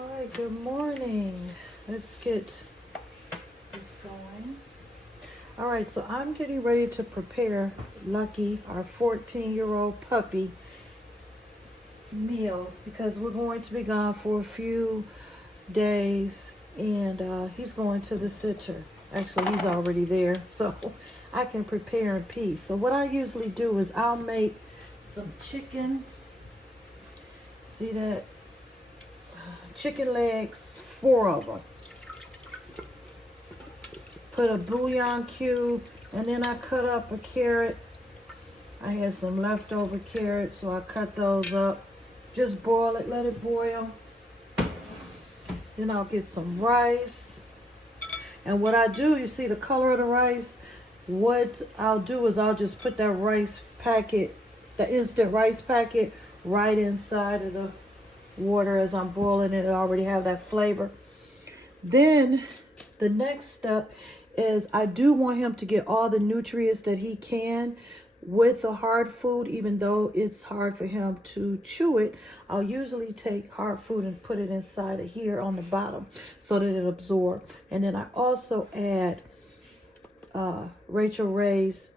All right, good morning. Let's get this going. All right, so I'm getting ready to prepare Lucky, our 14-year-old puppy, meals because we're going to be gone for a few days and he's going to the sitter. Actually, he's already there, so I can prepare in peace. So what I usually do is I'll make some chicken. See that? Chicken legs, 4 of them. Put a bouillon cube, and then I cut up a carrot. I had some leftover carrots, so I cut those up. Just boil it, let it boil. Then I'll get some rice. And what I do, you see the color of the rice? What I'll do is I'll just put that rice packet, the instant rice packet, right inside of the water as I'm boiling it. It already have that flavor. Then the next step is I do want him to get all the nutrients that he can with the hard food, even though it's hard for him to chew it. I'll usually take hard food and put it inside of here on the bottom so that it absorbs. And then I also add Rachel Ray's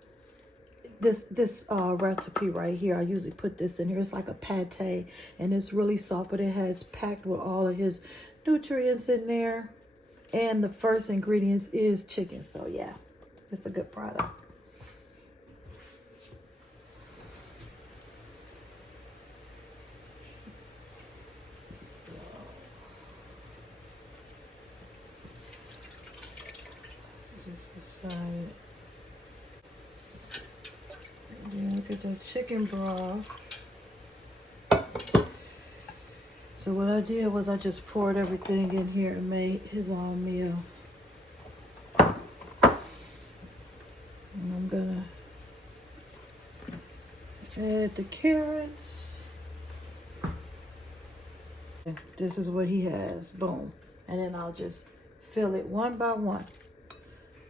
this recipe right here. I usually put this in here. It's like a pate, and it's really soft, but it has packed with all of his nutrients in there. And the first ingredients is chicken. So yeah, it's a good product. Just decide. Then look at the chicken broth. So what I did was I just poured everything in here and made his own meal. And I'm gonna add the carrots. This is what he has, boom. And then I'll just fill it one by one.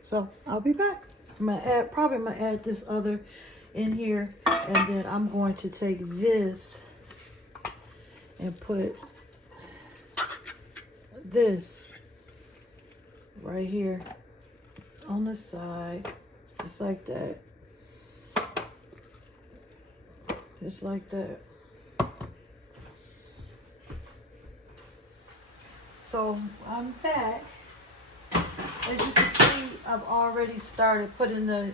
So I'll be back. I'm gonna add this other in here, and then I'm going to take this and put this right here on the side, just like that. Just like that. So I'm back. As you can see, I've already started putting the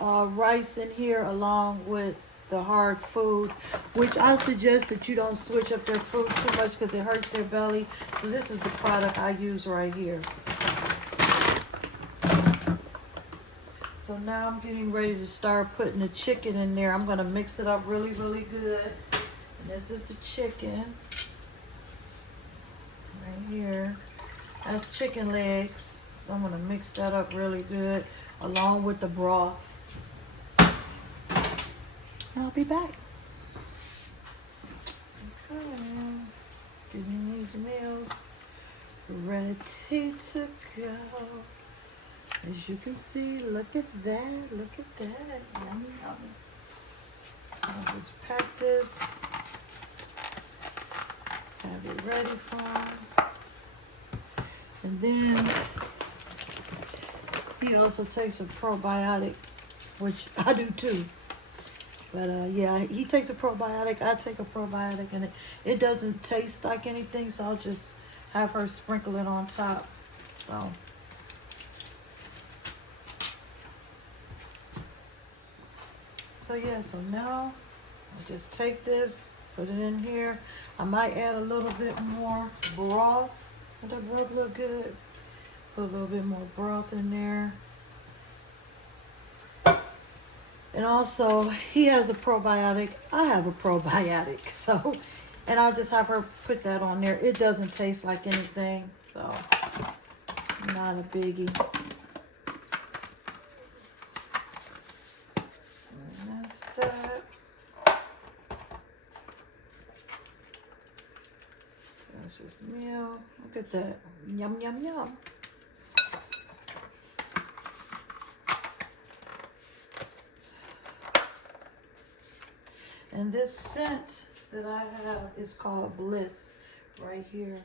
rice in here along with the hard food, which I suggest that you don't switch up their food too much because it hurts their belly. So this is the product I use right here. So now I'm getting ready to start putting the chicken in there. I'm going to mix it up really, really good. And this is the chicken right here. That's chicken legs. So I'm going to mix that up really good along with the broth. I'll be back. Okay. Getting these meals ready to go. As you can see, look at that. Look at that. Yummy, yummy. I'll just pack this. Have it ready for him. And then he also takes a probiotic, which I do too. But yeah, he takes a probiotic, I take a probiotic, and it doesn't taste like anything, so I'll just have her sprinkle it on top. So yeah, so now I just take this, put it in here. I might add a little bit more broth. Would that broth look good? Put a little bit more broth in there. And also, he has a probiotic. I have a probiotic. So, and I'll just have her put that on there. It doesn't taste like anything. So, not a biggie. And that's that. That's his meal. Look at that. Yum, yum, yum. And this scent that I have is called Bliss. right here.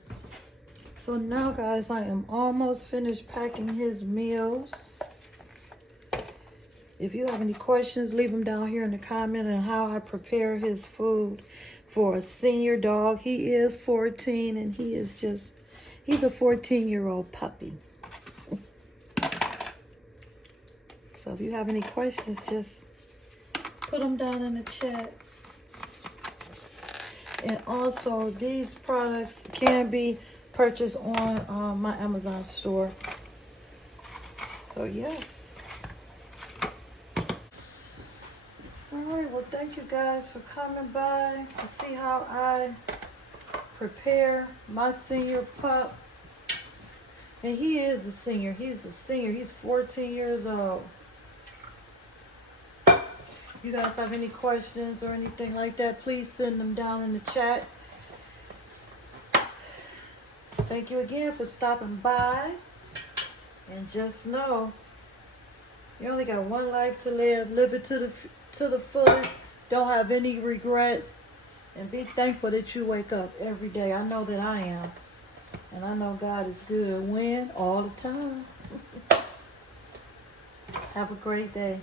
So now, guys, I am almost finished packing his meals. If you have any questions, leave them down here in the comment on how I prepare his food for a senior dog. He is 14 and he's a 14-year-old puppy. So if you have any questions, just put them down in the chat. And also, these products can be purchased on my Amazon store. So yes. Alright, well, thank you guys for coming by to see how I prepare my senior pup. And he is a senior. He's a senior. He's 14 years old. You guys have any questions or anything like that, please send them down in the chat. Thank you again for stopping by. And just know, you only got one life to live. Live it to the fullest. Don't have any regrets. And be thankful that you wake up every day. I know that I am. And I know God is good. When? All the time. Have a great day.